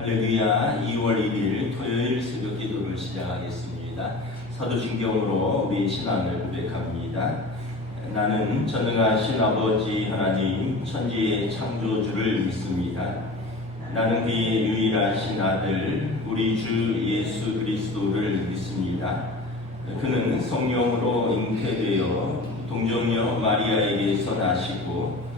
할렐루야. 2월 1일 토요일 새벽 기도를 시작하겠습니다. 사도신경으로 우리 신앙을 고백합니다. 나는 전능하신 아버지 하나님 천지의 창조주를 믿습니다. 나는 그의 유일하신 아들 우리 주 예수 그리스도를 믿습니다. 그는 성령으로 잉태되어 동정녀 마리아에게서 나시고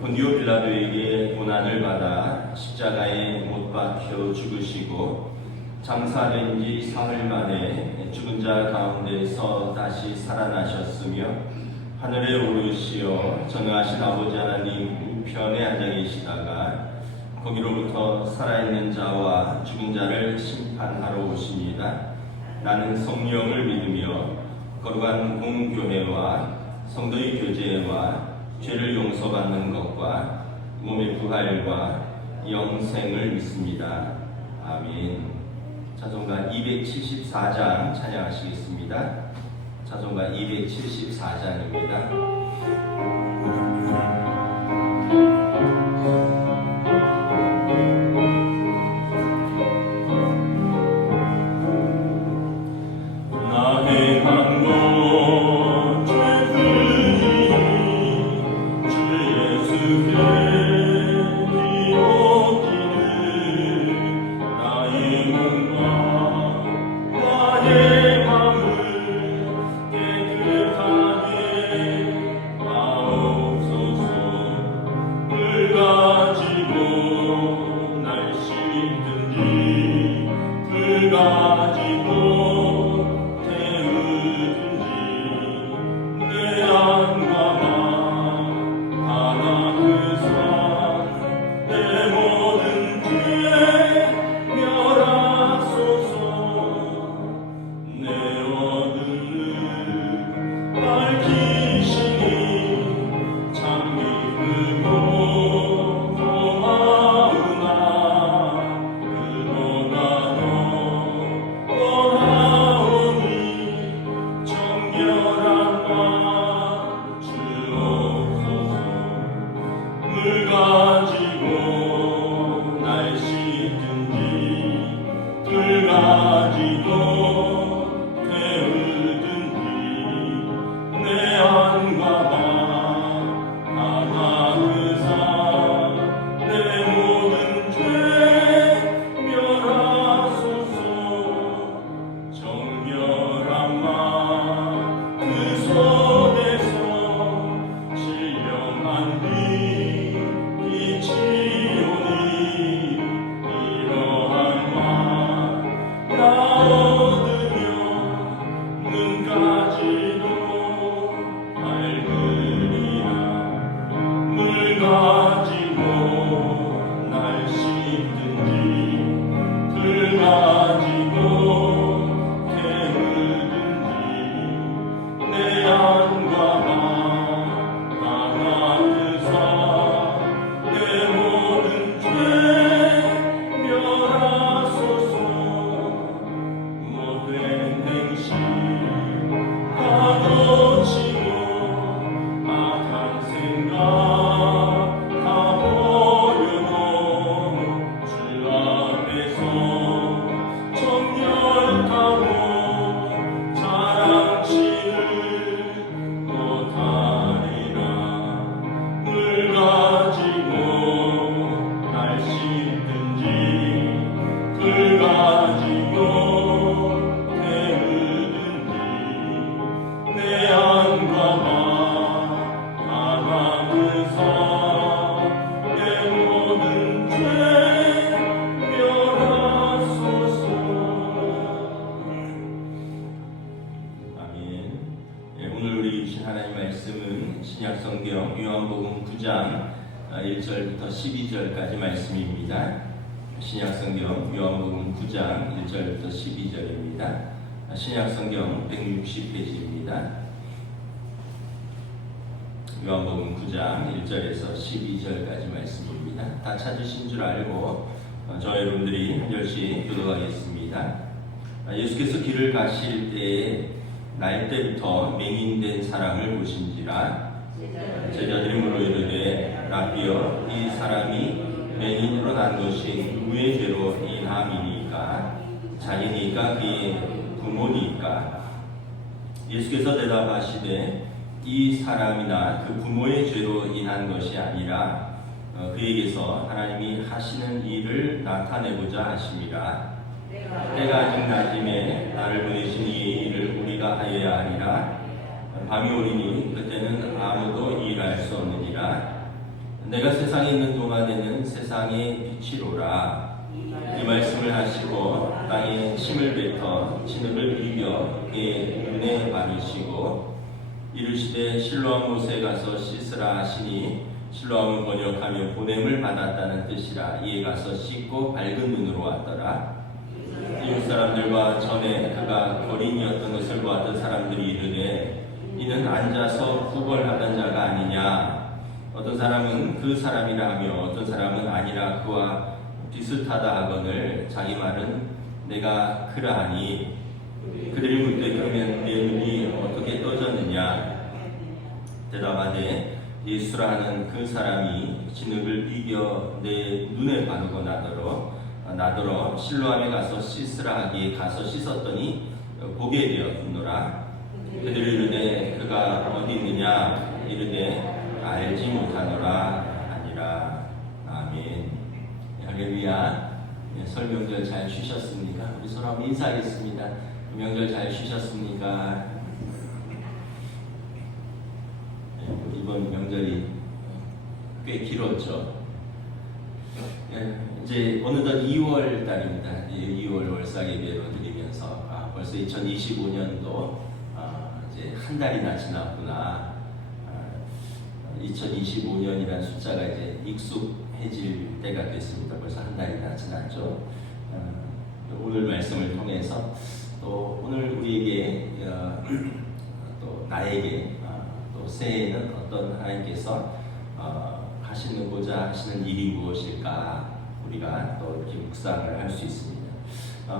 본디오 빌라도에게 고난을 받아 십자가에 못 박혀 죽으시고 장사된 지 사흘 만에 죽은 자 가운데서 다시 살아나셨으며 하늘에 오르시어 전능하신 아버지 하나님 우편에 앉아 계시다가 거기로부터 살아있는 자와 죽은 자를 심판하러 오십니다. 나는 성령을 믿으며 거룩한 공교회와 성도의 교제와 죄를 용서받는 것과 몸의 부활과 영생을 믿습니다. 아멘. 찬송가 274장 찬양하시겠습니다. 찬송가 274장입니다. 신약성경 요한복음 9장 1절부터 12절까지 말씀입니다. 신약성경 요한복음 9장 1절부터 12절입니다. 신약성경 160페이지입니다. 요한복음 9장 1절에서 12절까지 말씀입니다. 다 찾으신 줄 알고 저 여러분들이 한 절씩 교독하겠습니다. 예수께서 길을 가실 때에 날 때부터 맹인된 사람을 보신지라 제자들이 물어 이르되 라비여 이 사람이 맹인으로 난 것이 누구의 죄로 인함이니까? 자기니까 그의 부모니까? 예수께서 대답하시되 이 사람이나 그 부모의 죄로 인한 것이 아니라 그에게서 하나님이 하시는 일을 나타내고자 하심이라. 때가 아직 낮음에 나를 보내신 이 일을 우리가 하여야 하리라. 밤이 오리니 그때는 아무도 일할 수 없느니라. 내가 세상에 있는 동안에는 세상의 빛이로라. 이 말씀을 하시고 땅에 침을 뱉어 진흙을 비벼 그의 눈에 바르시고 이르시되 실로암 못에 가서 씻으라 하시니 실로암은 번역하며 보냄을 받았다는 뜻이라. 이에 가서 씻고 밝은 눈으로 왔더라. 이웃 사람들과 전에 그가 거린이었던 것을 보았던 사람들이 이르되 이는 앉아서 구걸하던 자가 아니냐. 어떤 사람은 그 사람이라 하며 어떤 사람은 아니라 그와 비슷하다 하거늘 자기 말은 내가 그러하니 그들이 묻되 그러면 내 눈이 어떻게 떠졌느냐. 대답하되 예수라 하는 그 사람이 진흙을 비겨 내 눈에 바르고 나더러 실로암에 가서 씻으라 하기에 가서 씻었더니 보게 되었노라. 그들이 이르되 그가 어디 있느냐. 이르되 알지 못하노라 하니라. 아멘. 할렐루야. 설명절 잘 쉬셨습니까? 우리 서로 한번 인사하겠습니다. 명절 잘 쉬셨습니까? 이번 명절이 꽤 길었죠. 이제 어느덧 2월 달입니다. 2월 월삭 예배로 드리면서 벌써 2025년도 이제 한 달이나 지났구나. 2025년이라는 숫자가 이제 익숙해질 때가 됐습니다. 벌써 한 달이나 지났죠. 오늘 말씀을 통해서 또 오늘 우리에게 또 나에게 또 새해에는 어떤 하나님께서 하시고자 하시는 일이 무엇일까 우리가 또 이렇게 묵상을 할 수 있습니다.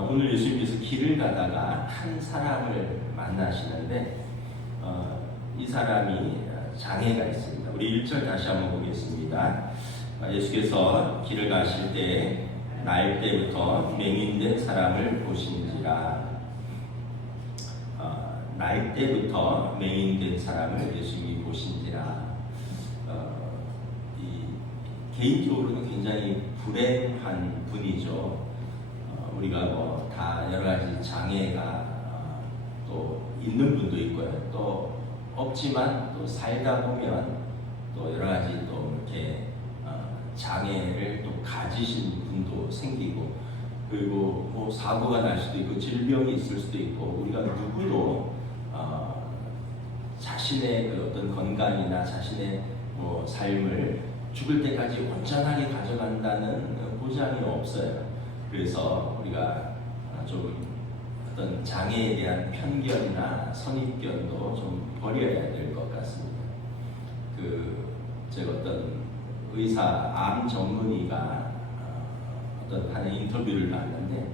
오늘 예수님께서 길을 가다가 한 사람을 만나시는데 이 사람이 장애가 있습니다. 우리 1절 다시 한번 보겠습니다. 예수께서 길을 가실 때 날 때부터 맹인된 사람을 보신지라. 날 때부터 맹인된 사람을 예수님이 보신지라. 개인적으로는 굉장히 불행한 분이죠. 우리가 뭐 다 여러 가지 장애가 또 있는 분도 있고요. 또 없지만 또 살다 보면 또 여러 가지 또 이렇게 장애를 또 가지신 분도 생기고, 그리고 뭐 사고가 날 수도 있고 질병이 있을 수도 있고, 우리가 누구도 자신의 그 어떤 건강이나 자신의 뭐 삶을 죽을 때까지 온전하게 가져간다는 보장이 없어요. 그래서 우리가 좀 어떤 장애에 대한 편견이나 선입견도 좀 버려야 될 것 같습니다. 제가 어떤 의사 암 전문의가 어떤 한 인터뷰를 봤는데,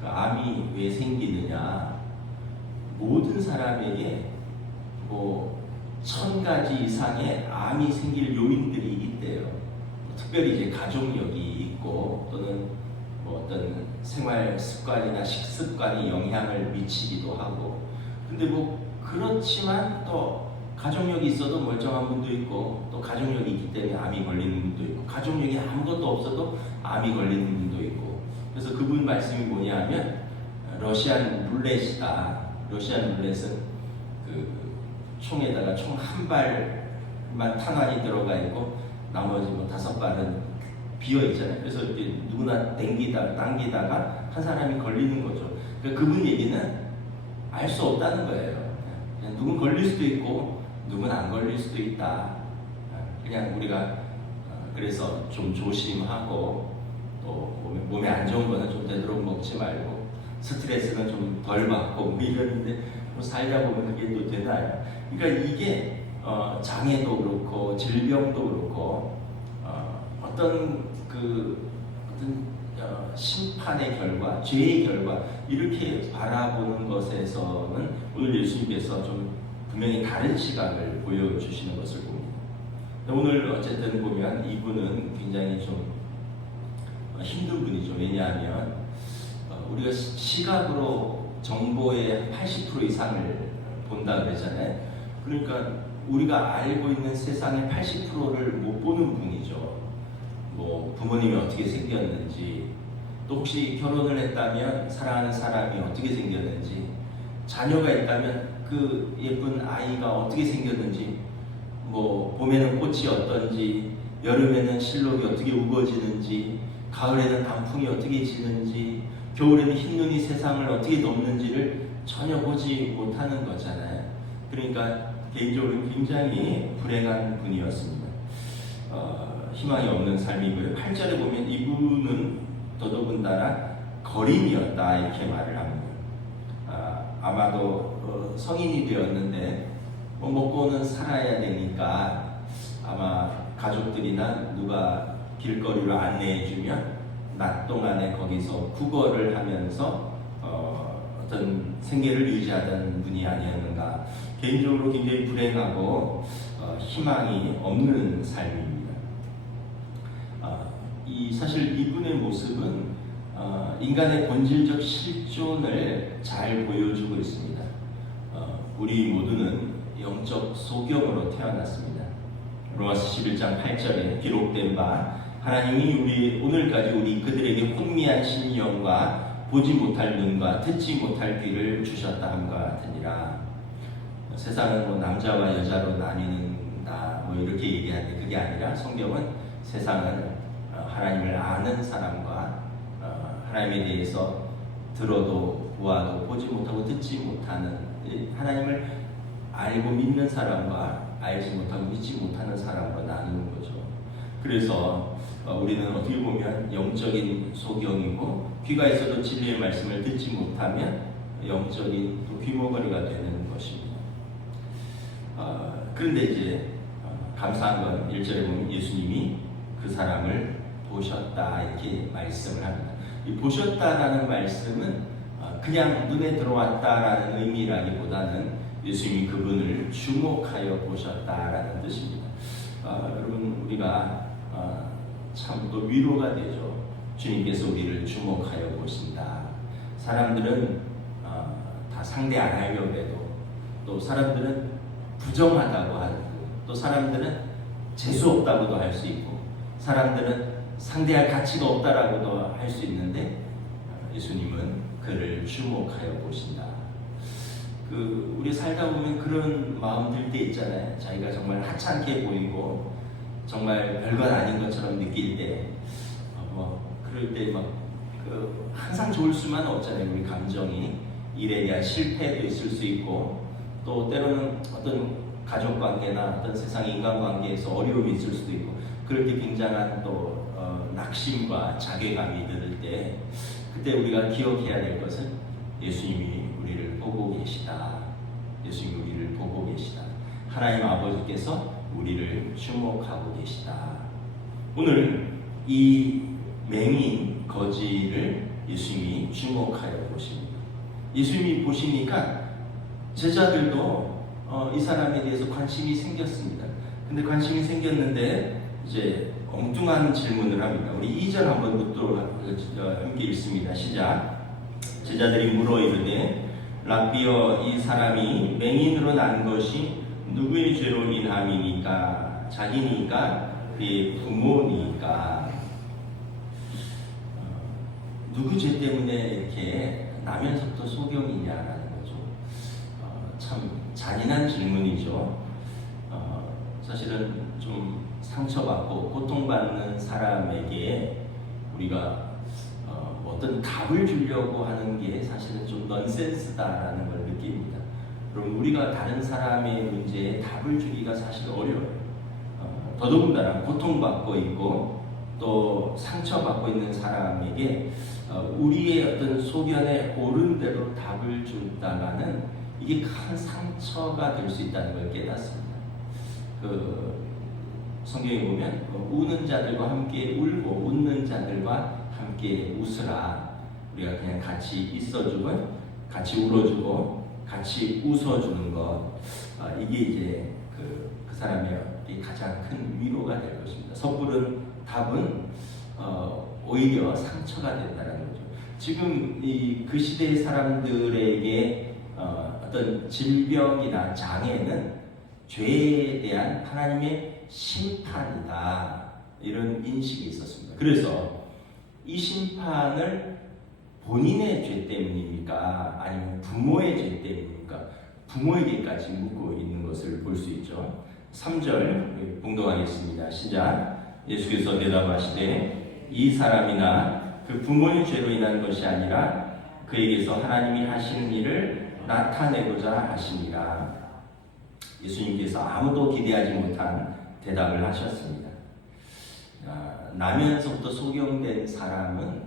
그 암이 왜 생기느냐, 모든 사람에게 뭐 1000가지 이상의 암이 생길 요인들이 있대요. 특별히 이제 가족력이 있고 또는 뭐 어떤 생활 습관이나 식습관이 영향을 미치기도 하고, 근데 뭐 그렇지만 또 가족력이 있어도 멀쩡한 분도 있고, 또 가족력이 있기 때문에 암이 걸리는 분도 있고, 가족력이 아무것도 없어도 암이 걸리는 분도 있고. 그래서 그분 말씀이 뭐냐 하면 러시안 룰렛이다. 러시안 룰렛은 그 총에다가 총 한 발만 탄환이 들어가 있고 나머지 뭐 5발은 비어 있잖아요. 그래서 이렇게 누구나 당기다가 한 사람이 걸리는 거죠. 그러니까 그분 얘기는 알 수 없다는 거예요. 그냥 누군 걸릴 수도 있고 누군 안 걸릴 수도 있다. 그냥 우리가 그래서 좀 조심하고, 또 몸에 안 좋은 거는 좀 되도록 먹지 말고, 스트레스는 좀 덜 받고 뭐 이러는데 뭐 살다 보면 그게 또 되나요? 그러니까 이게 장애도 그렇고 질병도 그렇고 어떤 심판의 결과, 죄의 결과, 이렇게 바라보는 것에서는 오늘 예수님께서 좀 분명히 다른 시각을 보여주시는 것을 봅니다. 오늘 어쨌든 보면 이분은 굉장히 좀 힘든 분이죠. 왜냐하면 우리가 시각으로 정보의 80% 이상을 본다 그러잖아요. 그러니까 우리가 알고 있는 세상의 80%를 못 보는 분이죠. 뭐 부모님이 어떻게 생겼는지, 또 혹시 결혼을 했다면 사랑하는 사람이 어떻게 생겼는지, 자녀가 있다면 그 예쁜 아이가 어떻게 생겼는지, 뭐 봄에는 꽃이 어떤지, 여름에는 실록이 어떻게 우거지는지, 가을에는 단풍이 어떻게 지는지, 겨울에는 흰눈이 세상을 어떻게 덮는지를 전혀 보지 못하는 거잖아요. 그러니까 개인적으로 굉장히 불행한 분이었습니다. 희망이 없는 삶이고요. 8절에 보면 이분은 더더군다나 거림이었다 이렇게 말을 합니다. 아마도 성인이 되었는데 먹고는 살아야 되니까 아마 가족들이나 누가 길거리로 안내해주면 낮 동안에 거기서 국어를 하면서 어떤 생계를 유지하던 분이 아니었는가. 개인적으로 굉장히 불행하고 희망이 없는 삶입니다. 사실 이분의 모습은 인간의 본질적 실존을 잘 보여주고 있습니다. 우리 모두는 영적 소경으로 태어났습니다. 로마서 11장 8절에 기록된 바 하나님이 오늘까지 우리 그들에게 혼미한 심령과 보지 못할 눈과 듣지 못할 귀를 주셨다 함과 같으니라. 세상은 뭐 남자와 여자로 나뉘는다 뭐 이렇게 얘기하는데 그게 아니라 성경은 세상은 하나님을 아는 사람과 하나님에 대해서 들어도 보아도 보지 못하고 듣지 못하는, 하나님을 알고 믿는 사람과 알지 못하고 믿지 못하는 사람으로 나누는 거죠. 그래서 우리는 어떻게 보면 영적인 소경이고, 귀가 있어도 진리의 말씀을 듣지 못하면 영적인 또 귀머거리가 되는 것입니다. 그런데 이제 감사한 건 1절에 보면 예수님이 그 사람을 보셨다 이렇게 말씀을 합니다. 이 보셨다라는 말씀은 그냥 눈에 들어왔다라는 의미라기보다는 예수님이 그분을 주목하여 보셨다라는 뜻입니다. 여러분 우리가 참 또 위로가 되죠. 주님께서 우리를 주목하여 보신다. 사람들은 다 상대 안 하려고 해도, 또 사람들은 부정하다고 하고, 또 사람들은 재수 없다고도 할 수 있고, 사람들은 상대할 가치가 없다라고도 할 수 있는데 예수님은 그를 주목하여 보신다. 우리 살다 보면 그런 마음 들 때 있잖아요. 자기가 정말 하찮게 보이고 정말 별건 아닌 것처럼 느낄 때, 그럴 때 항상 좋을 수만 없잖아요. 우리 감정이 일에 대한 실패도 있을 수 있고, 또 때로는 어떤 가족 관계나 어떤 세상 인간 관계에서 어려움이 있을 수도 있고, 그럴 때 굉장한 또 낙심과 자괴감이 들을 때, 그때 우리가 기억해야 될 것은 예수님이 우리를 보고 계시다. 예수님이 우리를 보고 계시다. 하나님 아버지께서 우리를 주목하고 계시다. 오늘 이 맹인 거지를 예수님이 주목하여 보십니다. 예수님이 보시니까 제자들도 이 사람에 대해서 관심이 생겼습니다. 근데 관심이 생겼는데 이제 엉뚱한 질문을 합니다. 우리 2절 한번 묻도록 함께 읽습니다. 시작. 제자들이 물어 이르되 랍비여, 이 사람이 맹인으로 난 것이 누구의 죄로 인함이니까? 자기니까? 그의 부모니까? 누구 죄 때문에 이렇게 나면서부터 소경이냐라는 거죠. 참 잔인한 질문이죠. 사실은 좀 상처받고 고통받는 사람에게 우리가 어떤 답을 주려고 하는 게 사실은 좀 넌센스다라는 걸 느낍니다. 그럼 우리가 다른 사람의 문제에 답을 주기가 사실 어려워요. 더더군다나 고통받고 있고 또 상처받고 있는 사람에게 우리의 어떤 소견에 옳은 대로 답을 준다가는 이게 큰 상처가 될 수 있다는 걸 깨닫습니다. 성경에 보면 우는 자들과 함께 울고 웃는 자들과 함께 웃으라. 우리가 그냥 같이 있어주고 같이 울어주고 같이 웃어주는 것, 이게 이제 그 사람의 가장 큰 위로가 될 것입니다. 섣부른 답은 오히려 상처가 된다는 거죠. 지금 그 시대의 사람들에게 어떤 질병이나 장애는 죄에 대한 하나님의 심판이다, 이런 인식이 있었습니다. 그래서 이 심판을 본인의 죄 때문입니까? 아니면 부모의 죄 때문입니까? 부모에게까지 묻고 있는 것을 볼 수 있죠. 3절 봉독하겠습니다. 시작. 예수께서 대답하시되 이 사람이나 그 부모의 죄로 인한 것이 아니라 그에게서 하나님이 하시는 일을 나타내고자 하시니라. 예수님께서 아무도 기대하지 못한 대답을 하셨습니다. 나면서부터 소경된 사람은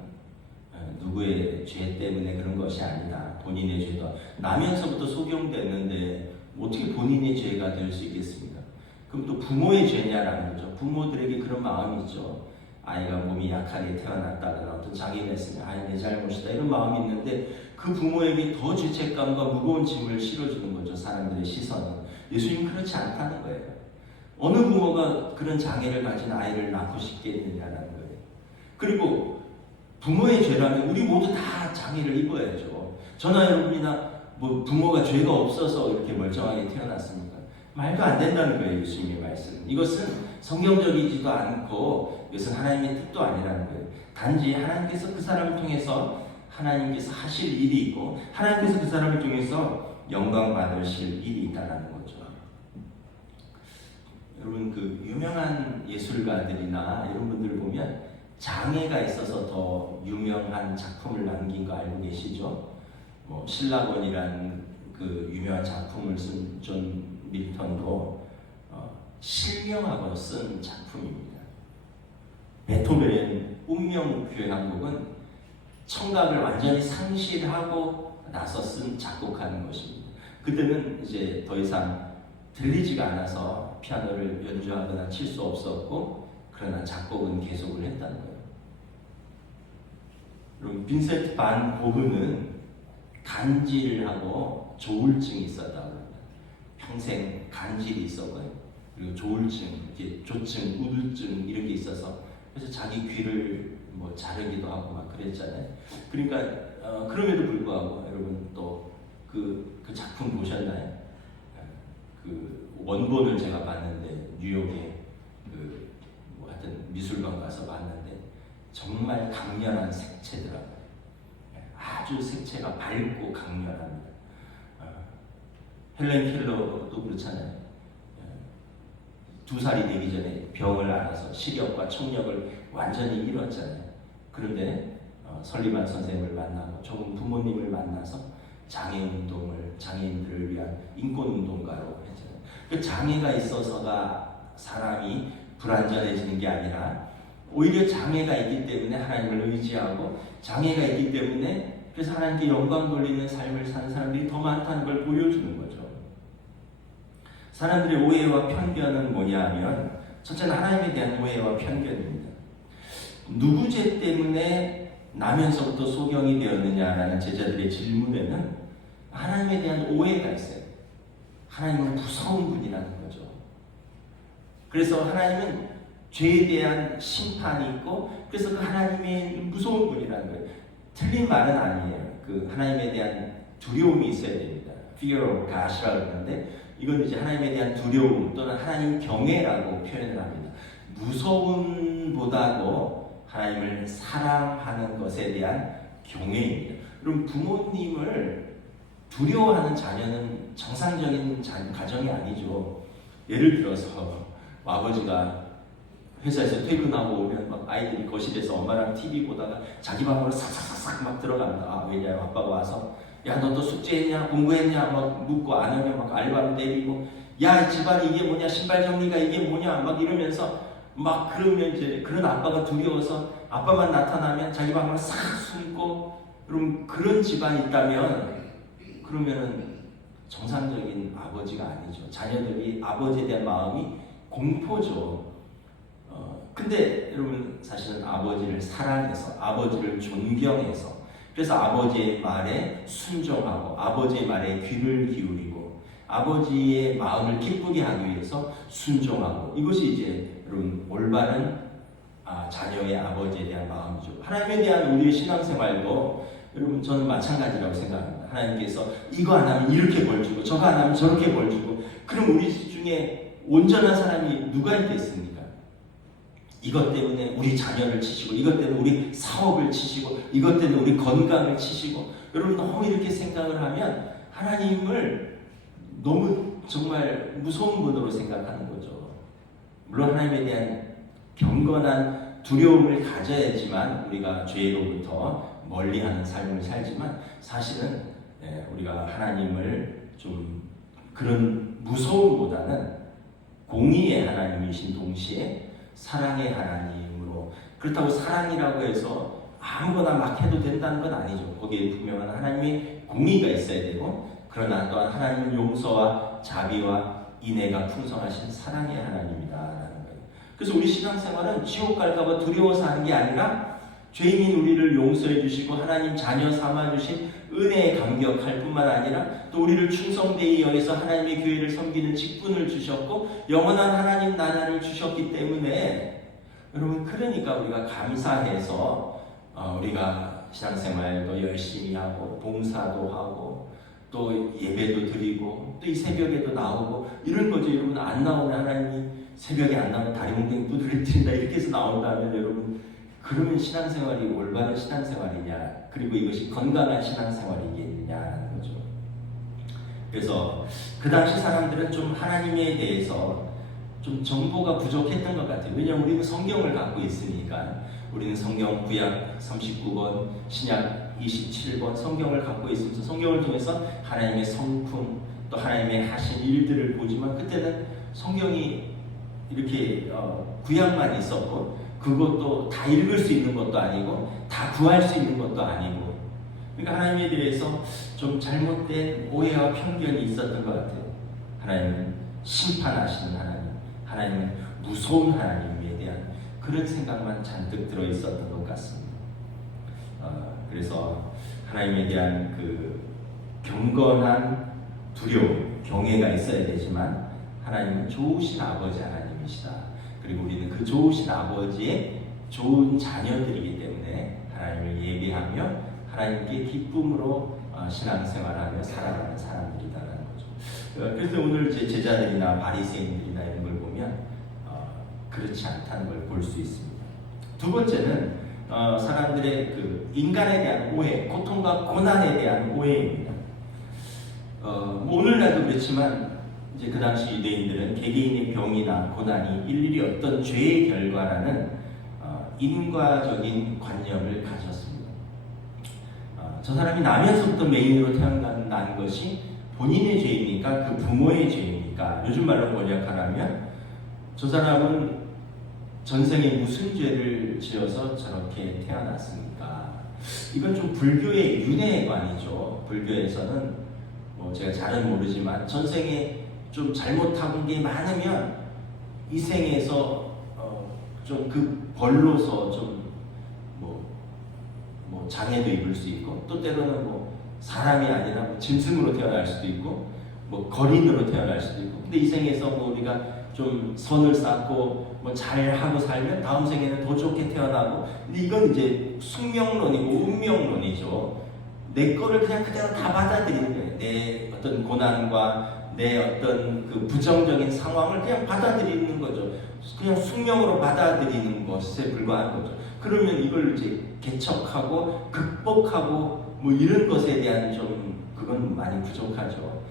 누구의 죄 때문에 그런 것이 아니다. 본인의 죄도. 나면서부터 소경됐는데 어떻게 본인의 죄가 될 수 있겠습니까? 그럼 또 부모의 죄냐라는 거죠. 부모들에게 그런 마음이 있죠. 아이가 몸이 약하게 태어났다거나 어떤 장애가 있으면 내 잘못이다, 이런 마음이 있는데 그 부모에게 더 죄책감과 무거운 짐을 실어주는 거죠. 사람들의 시선은. 예수님 그렇지 않다는 거예요. 어느 부모가 그런 장애를 가진 아이를 낳고 싶겠느냐라는 거예요. 그리고 부모의 죄라면 우리 모두 다 장애를 입어야죠. 저나 여러분이나 부모가 죄가 없어서 이렇게 멀쩡하게 태어났습니까? 말도 안 된다는 거예요. 예수님의 말씀. 이것은 성경적이지도 않고 이것은 하나님의 뜻도 아니라는 거예요. 단지 하나님께서 그 사람을 통해서 하나님께서 하실 일이 있고 하나님께서 그 사람을 통해서 영광 받으실 일이 있다는 거죠. 여러분, 그 유명한 예술가들이나 이런 분들 보면 장애가 있어서 더 유명한 작품을 남긴 거 알고 계시죠? 신라곤이라는 그 유명한 작품을 쓴 존 밀턴도 실명하고 쓴 작품입니다. 베토벤의 운명교향곡은 청각을 완전히 상실하고 나서 작곡한 것입니다. 그때는 이제 더 이상 들리지가 않아서 피아노를 연주하거나 칠 수 없었고, 그러나 작곡은 계속을 했다는 거예요. 그럼 빈센트 반 고흐는 간질을 하고 조울증이 있었다고 합니다. 평생 간질이 있었고요. 그리고 조울증, 조증, 우울증 이런 게 있어서 그래서 자기 귀를 자르기도 하고 막 그랬잖아요. 그러니까 그럼에도 불구하고 여러분 또 그 작품 보셨나요? 그 원본을 제가 봤는데 뉴욕에 하여튼 미술관 가서 봤는데 정말 강렬한 색채더라고요. 아주 색채가 밝고 강렬합니다. 헬렌 켈러도 그렇잖아요. 2살이 되기 전에 병을 앓아서 시력과 청력을 완전히 잃었잖아요. 그런데 설리반 선생님을 만나고 조금 부모님을 만나서 장애운동을, 장애인들을 위한 인권운동가로 했잖아요. 그 장애가 있어서가 사람이 불완전해지는 게 아니라 오히려 장애가 있기 때문에 하나님을 의지하고 장애가 있기 때문에 그래서 하나님께 영광 돌리는 삶을 사는 사람들이 더 많다는 걸 보여주는 거죠. 사람들의 오해와 편견은 뭐냐 하면 첫째는 하나님에 대한 오해와 편견입니다. 누구 죄 때문에 나면서부터 소경이 되었느냐라는 제자들의 질문에는 하나님에 대한 오해가 있어요. 하나님은 무서운 분이라는 거죠. 그래서 하나님은 죄에 대한 심판이 있고 그래서 그 하나님의 무서운 분이라는 거예요. 틀린 말은 아니에요. 그 하나님에 대한 두려움이 있어야 됩니다. Fear of God이라고 그러는데 이건 이제 하나님에 대한 두려움 또는 하나님 경외라고 표현을 합니다. 무서움보다도 하나님을 사랑하는 것에 대한 경외입니다. 그럼 부모님을 두려워하는 자녀는 정상적인 가정이 아니죠. 예를 들어서 아버지가 회사에서 퇴근하고 오면 막 아이들이 거실에서 엄마랑 TV 보다가 자기 방으로 싹싹싹 막 들어갑니다. 왜냐면 아빠가 와서 야, 너 또 숙제했냐? 공부했냐? 막 묻고 안 하면 막 알바로 때리고 야, 집안이 이게 뭐냐? 신발 정리가 이게 뭐냐? 막 이러면서 막 그러면 이제 그런 아빠가 두려워서 아빠만 나타나면 자기 방으로 싹 숨고 그럼 그런 집안이 있다면 그러면은 정상적인 아버지가 아니죠. 자녀들이 아버지에 대한 마음이 공포죠. 근데 여러분 사실은 아버지를 사랑해서 아버지를 존경해서 그래서 아버지의 말에 순종하고 아버지의 말에 귀를 기울이고 아버지의 마음을 기쁘게 하기 위해서 순종하고 이것이 이제 여러분 올바른 자녀의 아버지에 대한 마음이죠. 하나님에 대한 우리의 신앙생활도 여러분 저는 마찬가지라고 생각합니다. 하나님께서 이거 안 하면 이렇게 벌 주고 저거 안 하면 저렇게 벌 주고, 그럼 우리 중에 온전한 사람이 누가 있겠습니까? 이것 때문에 우리 자녀를 치시고, 이것 때문에 우리 사업을 치시고, 이것 때문에 우리 건강을 치시고, 여러분 너무 이렇게 생각을 하면 하나님을 너무 정말 무서운 분으로 생각하는 거죠. 물론 하나님에 대한 경건한 두려움을 가져야지만 우리가 죄로부터 멀리하는 삶을 살지만, 사실은 우리가 하나님을 좀 그런 무서움보다는 공의의 하나님이신 동시에 사랑의 하나님으로, 그렇다고 사랑이라고 해서 아무거나 막 해도 된다는 건 아니죠. 거기에 분명한 하나님의 공의가 있어야 되고, 그러나 또한 하나님은 용서와 자비와 인애가 풍성하신 사랑의 하나님이다라는 거예요. 그래서 우리 신앙생활은 지옥 갈까봐 두려워서 하는 게 아니라 죄인인 우리를 용서해 주시고 하나님 자녀 삼아 주신 은혜에 감격할 뿐만 아니라 또 우리를 충성되이 여기서 하나님의 교회를 섬기는 직분을 주셨고 영원한 하나님 나라를 주셨기 때문에, 여러분 그러니까 우리가 감사해서 우리가 신앙생활도 열심히 하고 봉사도 하고 또 예배도 드리고 또 이 새벽에도 나오고 이런 거죠. 여러분 안 나오면 하나님이 새벽에 안 나오면 다리 몽둥이 두드려 드린다 이렇게 해서 나온다면, 여러분 그러면 신앙생활이 올바른 신앙생활이냐, 그리고 이것이 건강한 신앙생활이겠느냐는 거죠. 그래서 그 당시 사람들은 좀 하나님에 대해서 좀 정보가 부족했던 것 같아요. 왜냐하면 우리는 성경을 갖고 있으니까. 우리는 성경 구약 39권, 신약 27권 성경을 갖고 있으면서 성경을 통해서 하나님의 성품 또 하나님의 하신 일들을 보지만, 그때는 성경이 이렇게 구약만 있었고 그것도 다 읽을 수 있는 것도 아니고 다 구할 수 있는 것도 아니고, 그러니까 하나님에 대해서 좀 잘못된 오해와 편견이 있었던 것 같아요. 하나님은 심판하시는 하나님, 하나님은 무서운 하나님에 대한 그런 생각만 잔뜩 들어 있었던 것 같습니다. 그래서 하나님에 대한 그 경건한 두려움, 경외가 있어야 되지만 하나님은 좋으신 아버지 하나님이시다. 그리고 우리는 그 좋으신 아버지의 좋은 자녀들이기 때문에 하나님을 예배하며 하나님께 기쁨으로 신앙생활하며 살아가는 사람들이다라는 거죠. 그래서 오늘 제 제자들이나 바리새인들이나 이런 걸 보면 그렇지 않다는 걸 볼 수 있습니다. 두 번째는 사람들의 그 인간에 대한 오해, 고통과 고난에 대한 오해입니다. 뭐 오늘날도 그렇지만 이제 그 당시 유대인들은 개개인의 병이나 고난이 일일이 어떤 죄의 결과라는 인과적인 관념을 가졌습니다. 저 사람이 나면서부터 맹인으로 태어난 것이 본인의 죄입니까? 그 부모의 죄입니까? 요즘 말로 번역하라면 저 사람은 전생에 무슨 죄를 지어서 저렇게 태어났습니까? 이건 좀 불교의 윤회관이죠. 불교에서는 뭐 제가 잘은 모르지만 전생에 좀 잘못한 게 많으면 이 생에서 좀 그 벌로서 좀 뭐 장애도 입을 수 있고, 또 때로는 뭐 사람이 아니라 뭐 짐승으로 태어날 수도 있고 뭐 거린으로 태어날 수도 있고, 근데 이 생에서 뭐 우리가 좀 선을 쌓고 뭐 잘하고 살면 다음 생에는 더 좋게 태어나고, 근데 이건 이제 숙명론이고 운명론이죠. 내 거를 그냥 그대로 다 받아들이는 거예요. 내 어떤 고난과 내 어떤 그 부정적인 상황을 그냥 받아들이는 거죠. 그냥 숙명으로 받아들이는 것에 불과한 거죠. 그러면 이걸 이제 개척하고 극복하고 뭐 이런 것에 대한 좀 그건 많이 부족하죠.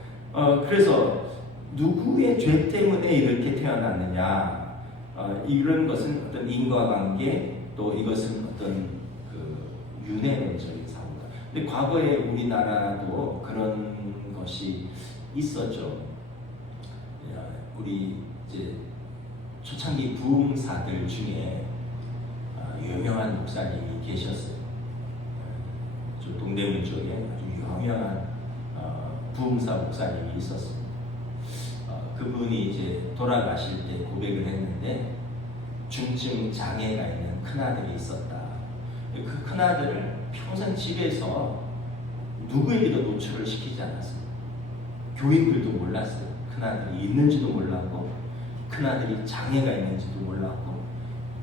그래서 누구의 죄 때문에 이렇게 태어났느냐, 이런 것은 어떤 인과관계, 또 이것은 어떤 그 윤회론적인 사고다. 근데 과거에 우리나라도 그런 것이 있었죠. 우리 이제 초창기 부흥사들 중에 유명한 목사님이 계셨어요. 저 동대문 쪽에 아주 유명한 부흥사 목사님이 있었습니다. 그분이 이제 돌아가실 때 고백을 했는데 중증 장애가 있는 큰아들이 있었다. 그 큰아들을 평생 집에서 누구에게도 노출을 시키지 않았습니다. 교인들도 몰랐어요. 큰아들이 있는지도 몰랐고 큰아들이 장애가 있는지도 몰랐고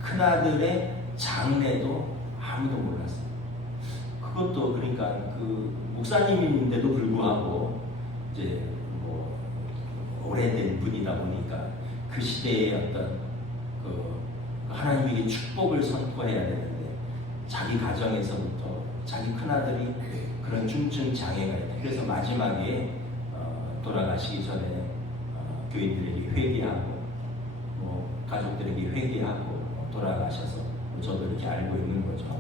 큰아들의 장래도 아무도 몰랐어요. 그것도 그러니까 그 목사님인데도 불구하고 이제 뭐 오래된 분이다 보니까 그 시대의 어떤 그 하나님에게 축복을 선포해야 되는데 자기 가정에서부터 자기 큰아들이 그런 중증 장애가 있다. 그래서 마지막에 돌아가시기 전에 교인들에게 회개하고 뭐 가족들에게 회개하고 돌아가셔서 저도 이렇게 알고 있는 거죠.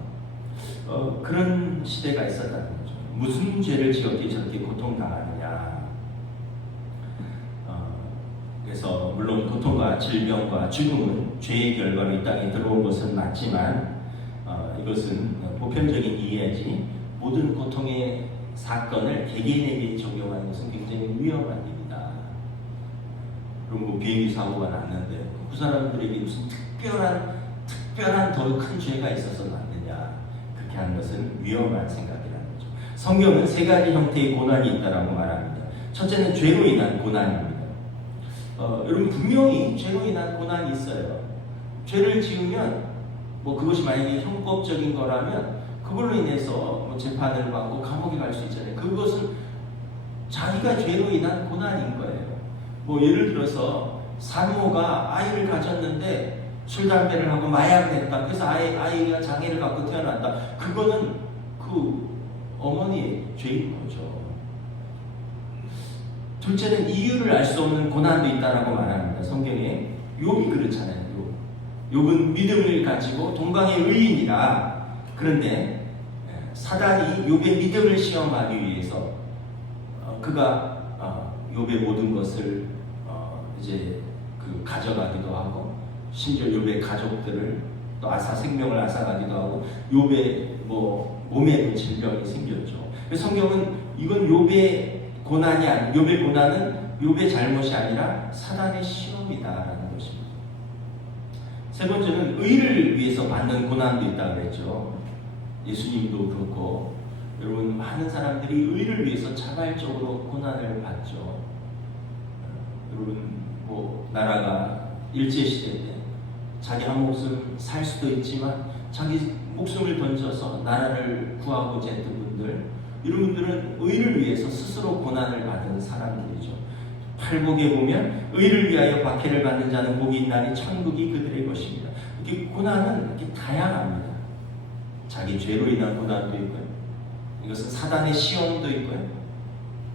그런 시대가 있었다는 거죠. 무슨 죄를 지었기에 저렇게 고통당하느냐. 그래서 물론 고통과 질병과 죽음은 죄의 결과로 이 땅에 들어온 것은 맞지만 이것은 보편적인 이해지 모든 고통의 사건을 개개인에게 적용하는 것은 굉장히 위험한 일이다. 그럼 뭐 비행기 사고가 났는데 그 사람들에게 무슨 특별한 더 큰 죄가 있어서 났느냐, 그렇게 하는 것은 위험한 생각이라는 거죠. 성경은 세 가지 형태의 고난이 있다라고 말합니다. 첫째는 죄로 인한 고난입니다. 여러분 분명히 죄로 인한 고난이 있어요. 죄를 지으면 뭐 그것이 만약에 형법적인 거라면 그걸로 인해서 뭐 재판을 받고 감옥에 갈 수 있잖아요. 그것은 자기가 죄로 인한 고난인 거예요. 뭐 예를 들어서 산모가 아이를 가졌는데 술, 담배를 하고 마약을 했다. 그래서 아이가 장애를 갖고 태어났다. 그거는 그 어머니의 죄인 거죠. 둘째는 이유를 알 수 없는 고난도 있다라고 말합니다. 성경에 욥이 그렇잖아요. 욥은 믿음을 가지고 동강의 의인이라. 그런데 사단이 욥의 믿음을 시험하기 위해서 그가 욥의 모든 것을 이제 그 가져가기도 하고, 심지어 욥의 가족들을 또 생명을 앗아가기도 하고, 욥의 뭐 몸에도 질병이 생겼죠. 그래서 성경은 이건 욥의 고난은 욥의 잘못이 아니라 사단의 시험이다라는 것입니다. 세 번째는 의를 위해서 받는 고난도 있다고 그랬죠. 예수님도 그렇고 여러분 많은 사람들이 의를 위해서 자발적으로 고난을 받죠. 여러분 뭐 나라가 일제시대 때 자기 한 목숨 살 수도 있지만 자기 목숨을 던져서 나라를 구하고자 했던 분들, 이런 분들은 의를 위해서 스스로 고난을 받은 사람들이죠. 팔복에 보면 의를 위하여 박해를 받는 자는 복이 있나니 천국이 그들의 것입니다. 이렇게 고난은 이렇게 다양합니다. 자기 죄로 인한 고난도 있고요. 이것은 사단의 시험도 있고요.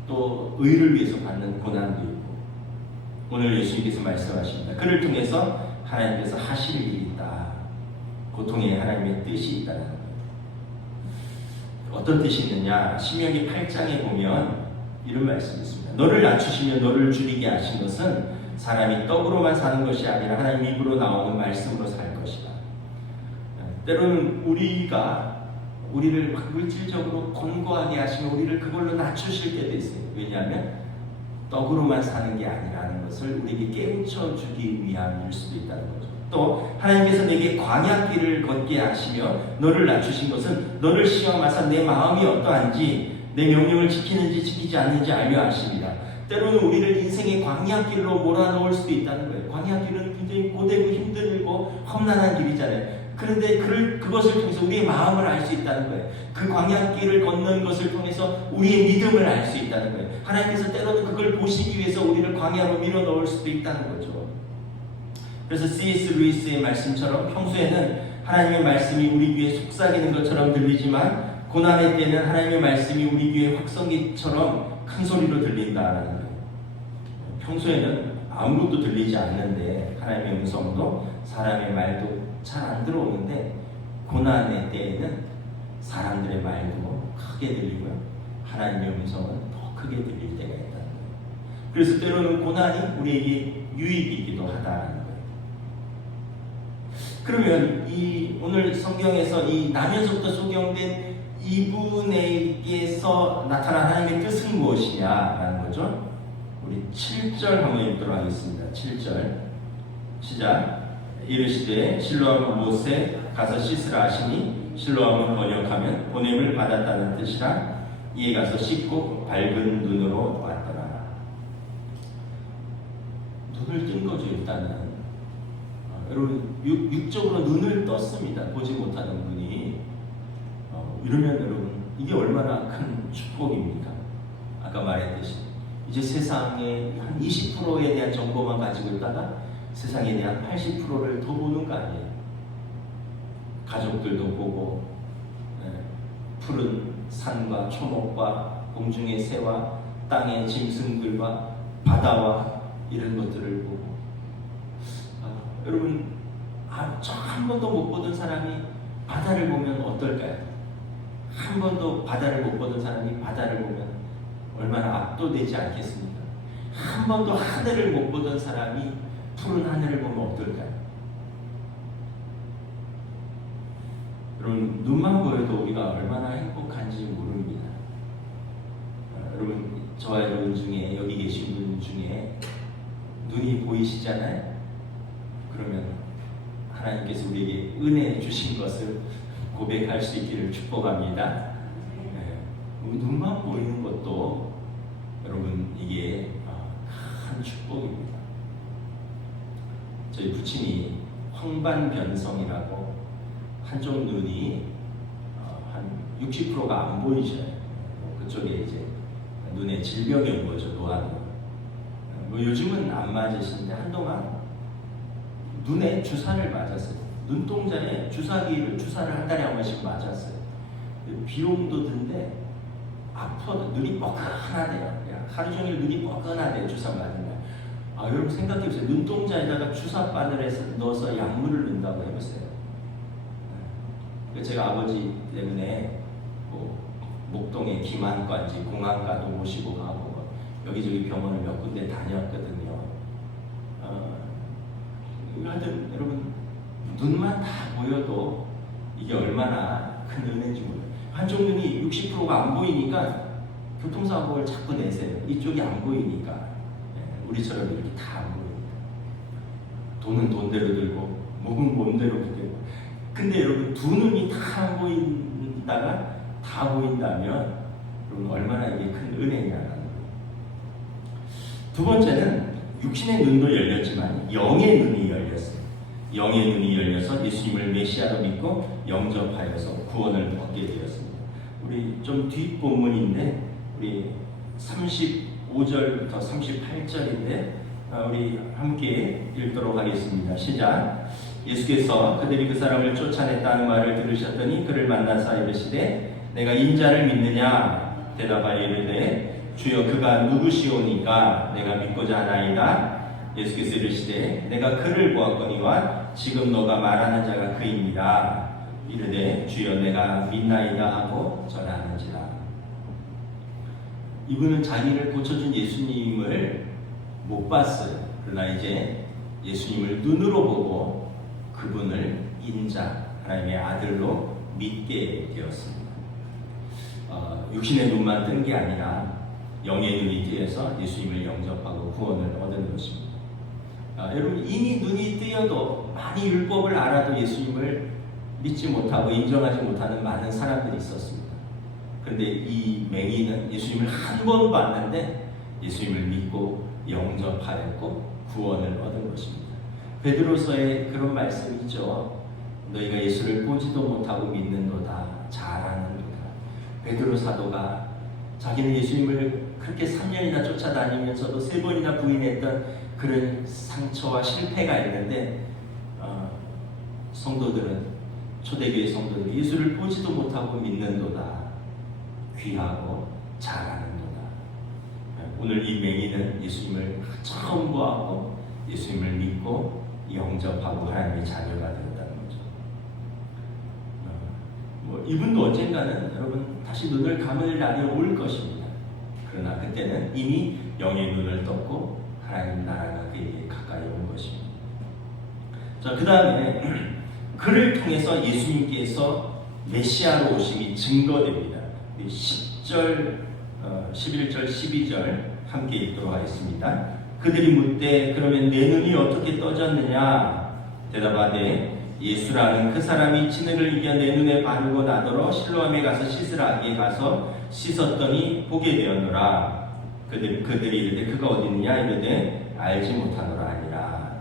또 의를 위해서 받는 고난도 있고. 오늘 예수님께서 말씀하십니다. 그를 통해서 하나님께서 하실 일이 있다. 고통에 하나님의 뜻이 있다는 겁니다. 어떤 뜻이 있느냐? 신명기 8장에 보면 이런 말씀이 있습니다. 너를 낮추시며 너를 줄이게 하신 것은 사람이 떡으로만 사는 것이 아니라 하나님 입으로 나오는 말씀으로 살 것이다. 때로는 우리를 막 물질적으로 권고하게 하시면 우리를 그걸로 낮추실 때도 있어요. 왜냐하면 떡으로만 사는 게 아니라는 것을 우리에게 깨우쳐 주기 위함일 수도 있다는 거죠. 또 하나님께서 내게 광야길을 걷게 하시며 너를 낮추신 것은 너를 시험하사 내 마음이 어떠한지 내 명령을 지키는지 지키지 않는지 알려 하십니다. 때로는 우리를 인생의 광야길로 몰아넣을 수도 있다는 거예요. 광야길은 굉장히 고되고 힘들고 험난한 길이잖아요. 그런데 그것을 통해서 우리의 마음을 알 수 있다는 거예요. 그 광야길을 걷는 것을 통해서 우리의 믿음을 알 수 있다는 거예요. 하나님께서 때로는 그걸 보시기 위해서 우리를 광야로 밀어넣을 수도 있다는 거죠. 그래서 C.S. 루이스의 말씀처럼 평소에는 하나님의 말씀이 우리 귀에 속삭이는 것처럼 들리지만 고난의 때는 하나님의 말씀이 우리 귀에 확성기처럼 큰 소리로 들린다는 거예요. 평소에는 아무것도 들리지 않는데 하나님의 음성도 사람의 말도 잘 안 들어오는데 고난의 때에는 사람들의 말도 크게 들리고요. 하나님의 음성은 더 크게 들릴 때가 있다는 거예요. 그래서 때로는 고난이 우리에게 유익이기도 하다는 거예요. 그러면 오늘 성경에서 이 나면서부터 소개된 이분에게서 나타난 하나님의 뜻은 무엇이냐라는 거죠. 우리 7절 한번 읽도록 하겠습니다. 7절 시작. 이르시되 실로암 못에 가서 씻으라 하시니 실로암은 번역하면 보냄을 받았다는 뜻이라. 이에 가서 씻고 밝은 눈으로 왔더라. 눈을 뜬 거죠. 일단은 여러분 육적으로 눈을 떴습니다. 보지 못하던 분이 이러면 여러분 이게 얼마나 큰 축복입니까? 아까 말했듯이 이제 세상에 한 20%에 대한 정보만 가지고 있다가 세상에 대한 80%를 더 보는 거 아니에요. 가족들도 보고 푸른 산과 초목과 공중의 새와 땅의 짐승들과 바다와 이런 것들을 보고 여러분 한 번도 못 보던 사람이 바다를 보면 어떨까요? 한 번도 바다를 못 보던 사람이 바다를 보면 얼마나 압도되지 않겠습니까? 한 번도 하늘을 못 보던 사람이 푸른 하늘을 보면 어떨까요? 여러분 눈만 보여도 우리가 얼마나 행복한지 모릅니다. 여러분 저와 여러분 중에 여기 계신 분 중에 눈이 보이시잖아요. 그러면 하나님께서 우리에게 은혜 주신 것을 고백할 수 있기를 축복합니다. 눈만 보이는 것도 여러분 이게 큰 축복입니다. 저희 부친이 황반변성이라고 한쪽 눈이 한 60%가 안 보이셔요. 그쪽에 이제 눈에 질병이 온 거죠. 노안으로. 요즘은 안 맞으시는데 한동안 눈에 주사를 맞았어요. 눈동자에 주사를 한 달에 한 번씩 맞았어요. 비용도 든데 아파도 눈이 뻐근하대요. 하루 종일 눈이 뻐근하대요. 주사 맞으면. 여러분 생각해보세요. 눈동자에다가 주사 바늘에 넣어서 약물을 넣는다고 해보세요. 제가 아버지 때문에 목동의 김한과인지 공안과도 모시고 가고 여기저기 병원을 몇 군데 다녔거든요. 하여튼 여러분 눈만 다 보여도 이게 얼마나 큰 은혜인지 몰라요. 한쪽 눈이 60%가 안 보이니까 교통사고를 자꾸 내세요. 이쪽이 안 보이니까. 우리처럼 이렇게 다 안 보입니다. 돈은 돈대로 들고 몸은 몸대로 들고. 근데 여러분 두 눈이 다 안 보인다가 다 보인다면 여러분 얼마나 이게 큰 은혜냐라는 거예요. 두 번째는 육신의 눈도 열렸지만 영의 눈이 열렸어요. 영의 눈이 열려서 예수님을 메시아로 믿고 영접하여서 구원을 얻게 되었습니다. 우리 좀 뒷본문인데 우리 35절부터 38절인데 우리 함께 읽도록 하겠습니다. 시작. 예수께서 그들이 그 사람을 쫓아냈다는 말을 들으셨더니 그를 만나서 이르시되 내가 인자를 믿느냐? 대답하여 이르되 주여 그가 누구시오니까 내가 믿고자 하나이다. 예수께서 이르시되 내가 그를 보았거니와 지금 너가 말하는 자가 그입니다. 이르되 주여 내가 믿나이다 하고 전하는지라. 이분은 자기를 고쳐준 예수님을 못 봤어요. 그러나 이제 예수님을 눈으로 보고 그분을 인자, 하나님의 아들로 믿게 되었습니다. 육신의 눈만 뜬 게 아니라 영의 눈이 뜨여서 예수님을 영접하고 구원을 얻은 것입니다. 여러분 이미 눈이 뜨여도 많이 율법을 알아도 예수님을 믿지 못하고 인정하지 못하는 많은 사람들이 있었습니다. 그런데 이 맹인은 예수님을 한 번 봤는데 예수님을 믿고 영접하였고 구원을 얻은 것입니다. 베드로서에 그런 말씀이 있죠. 너희가 예수를 보지도 못하고 믿는도다 잘하는도다. 베드로 사도가 자기는 예수님을 그렇게 3년이나 쫓아다니면서도 3번이나 부인했던 그런 상처와 실패가 있는데 성도들은 초대교회 성도들이 예수를 보지도 못하고 믿는도다. 귀하고 잘하는도다. 오늘 이 맹인은 예수님을 처음 보았고 예수님을 믿고 영접하고 하나님의 자녀가 되었다는 거죠. 이분도 언젠가는 여러분 다시 눈을 감을 날이 올 것입니다. 그러나 그때는 이미 영의 눈을 떴고 하나님 나라가 그에게 가까이 온 것입니다. 자, 그 다음에 그를 통해서 예수님께서 메시아로 오심이 증거됩니다. 10절, 11절, 12절 함께 읽도록 하겠습니다. 그들이 묻되 그러면 내 눈이 어떻게 떠졌느냐? 대답하되 예수라는 그 사람이 진흙을 이겨 내 눈에 바르고 나더러 실로암에 가서 씻으라. 이에 가서 씻었더니 보게 되었노라. 그들이 이르되 그가 어디 있느냐? 이르되 알지 못하노라 하니라.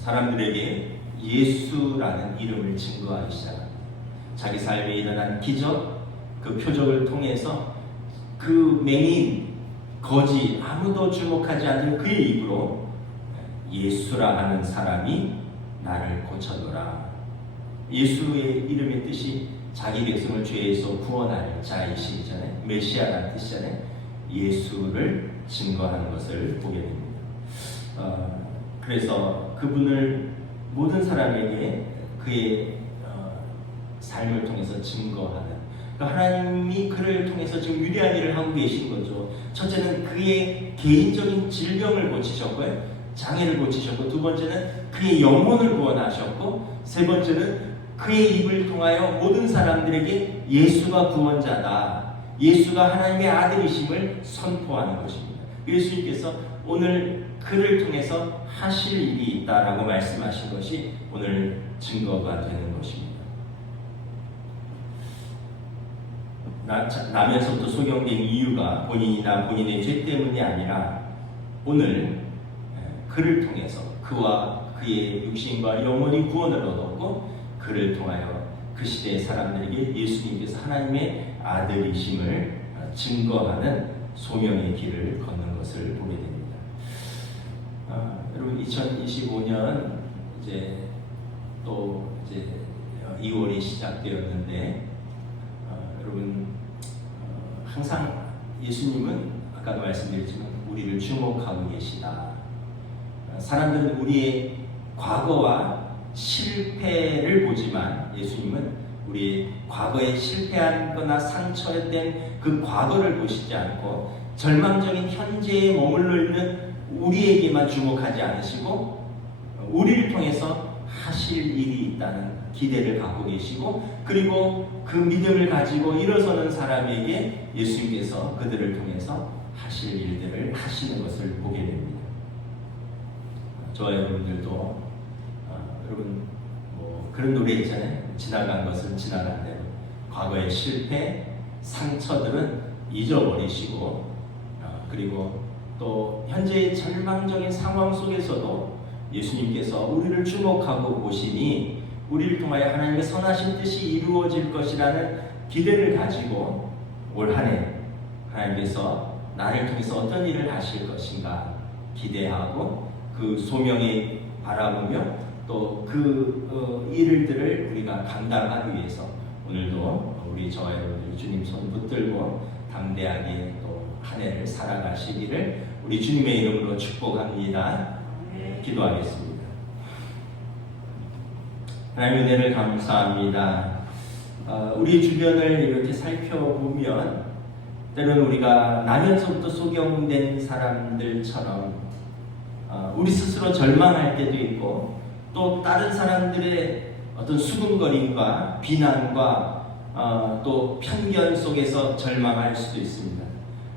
사람들에게 예수라는 이름을 증거하기 시작합니다. 자기 삶에 일어난 기적, 그 표적을 통해서 그 맹인, 거지, 아무도 주목하지 않는 그의 입으로 예수라 하는 사람이 나를 고쳐노라. 예수의 이름의 뜻이 자기 백성을 죄에서 구원할 자이시잖아요. 메시아라는 뜻이잖아요. 예수를 증거하는 것을 보게 됩니다. 그래서 그분을 모든 사람에게 그의 삶을 통해서 증거하는, 그러니까 하나님이 그를 통해서 지금 위대한 일을 하고 계신 거죠. 첫째는 그의 개인적인 질병을 고치셨고요, 장애를 고치셨고, 두 번째는 그의 영혼을 구원하셨고, 세 번째는 그의 입을 통하여 모든 사람들에게 예수가 구원자다, 예수가 하나님의 아들이심을 선포하는 것입니다. 예수님께서 오늘 그를 통해서 하실 일이 있다라고 말씀하신 것이 오늘 증거가 되는 것입니다. 나면서부터 소경된 이유가 본인이나 본인의 죄 때문이 아니라 오늘 그를 통해서 그와 그의 육신과 영혼이 구원을 얻었고, 그를 통하여 그 시대의 사람들에게 예수님께서 하나님의 아들이심을 증거하는 소명의 길을 걷는 것을 보게 됩니다. 여러분, 2025년 이제 또 이제 2월이 시작되었는데, 여러분, 항상 예수님은 아까도 말씀드렸지만 우리를 주목하고 계시다. 사람들은 우리의 과거와 실패를 보지만 예수님은 우리의 과거에 실패한 거나 상처된 그 과거를 보시지 않고 절망적인 현재에 머물러 있는 우리에게만 주목하지 않으시고 우리를 통해서 하실 일이 있다는 기대를 갖고 계시고, 그리고 그 믿음을 가지고 일어서는 사람에게 예수님께서 그들을 통해서 하실 일들을 하시는 것을 보게 됩니다. 저와 여러분들도 여러분 그런 노래 있잖아요. 지나간 것은 지나간 대로. 과거의 실패, 상처들은 잊어버리시고, 그리고 또 현재의 절망적인 상황 속에서도 예수님께서 우리를 주목하고 보시니 우리를 통하여 하나님의 선하신 뜻이 이루어질 것이라는 기대를 가지고 올 한 해 하나님께서 나를 통해서 어떤 일을 하실 것인가 기대하고 그 소명에 바라보며 또 그 일들을 우리가 감당하기 위해서 오늘도 우리 저와 여러분들 주님 손 붙들고 담대하게 또 한 해를 살아가시기를 우리 주님의 이름으로 축복합니다. 기도하겠습니다. 하나님의 은혜를 감사합니다. 우리 주변을 이렇게 살펴보면 때로는 우리가 나면서부터 소경된 사람들처럼 우리 스스로 절망할 때도 있고, 또 다른 사람들의 어떤 수군거림과 비난과 또 편견 속에서 절망할 수도 있습니다.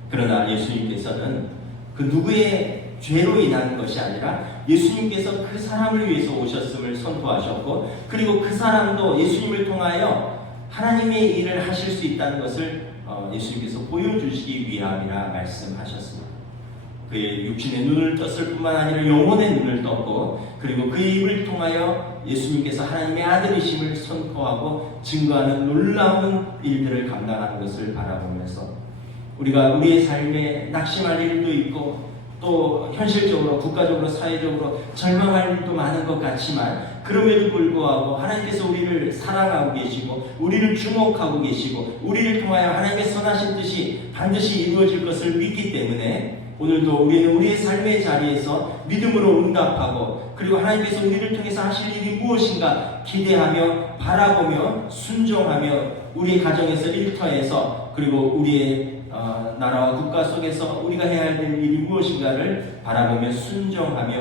그러나 예수님께서는 그 누구의 죄로 인한 것이 아니라 예수님께서 그 사람을 위해서 오셨음을 선포하셨고, 그리고 그 사람도 예수님을 통하여 하나님의 일을 하실 수 있다는 것을 예수님께서 보여주시기 위함이라 말씀하셨습니다. 그의 육신의 눈을 떴을 뿐만 아니라 영혼의 눈을 떴고, 그리고 그의 입을 통하여 예수님께서 하나님의 아들이심을 선포하고 증거하는 놀라운 일들을 감당하는 것을 바라보면서 우리가 우리의 삶에 낙심할 일도 있고, 또 현실적으로 국가적으로 사회적으로 절망할 일도 많은 것 같지만, 그럼에도 불구하고 하나님께서 우리를 사랑하고 계시고 우리를 주목하고 계시고 우리를 통하여 하나님의 선하신 뜻이 반드시 이루어질 것을 믿기 때문에 오늘도 우리는 우리의 삶의 자리에서 믿음으로 응답하고, 그리고 하나님께서 우리를 통해서 하실 일이 무엇인가 기대하며 바라보며 순종하며 우리의 가정에서 일터에서 그리고 우리의 나라와 국가 속에서 우리가 해야 할 일이 무엇인가를 바라보며 순종하며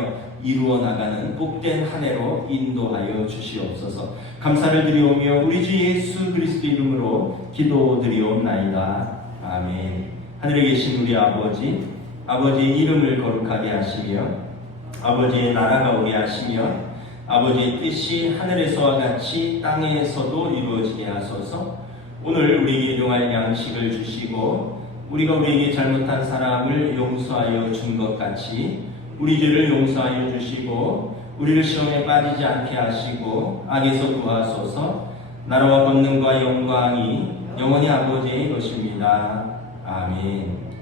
이루어 나가는 복된 한 해로 인도하여 주시옵소서. 감사를 드리오며 우리 주 예수 그리스도 이름으로 기도드리옵나이다. 아멘. 하늘에 계신 우리 아버지, 아버지의 이름을 거룩하게 하시며 아버지의 나라가 오게 하시며 아버지의 뜻이 하늘에서와 같이 땅에서도 이루어지게 하소서. 오늘 우리에게 일용할 양식을 주시고 우리가 우리에게 잘못한 사람을 용서하여 준 것 같이 우리 죄를 용서하여 주시고 우리를 시험에 빠지지 않게 하시고 악에서 구하소서. 나라와 권능과 영광이 영원히 아버지의 것입니다. 아멘.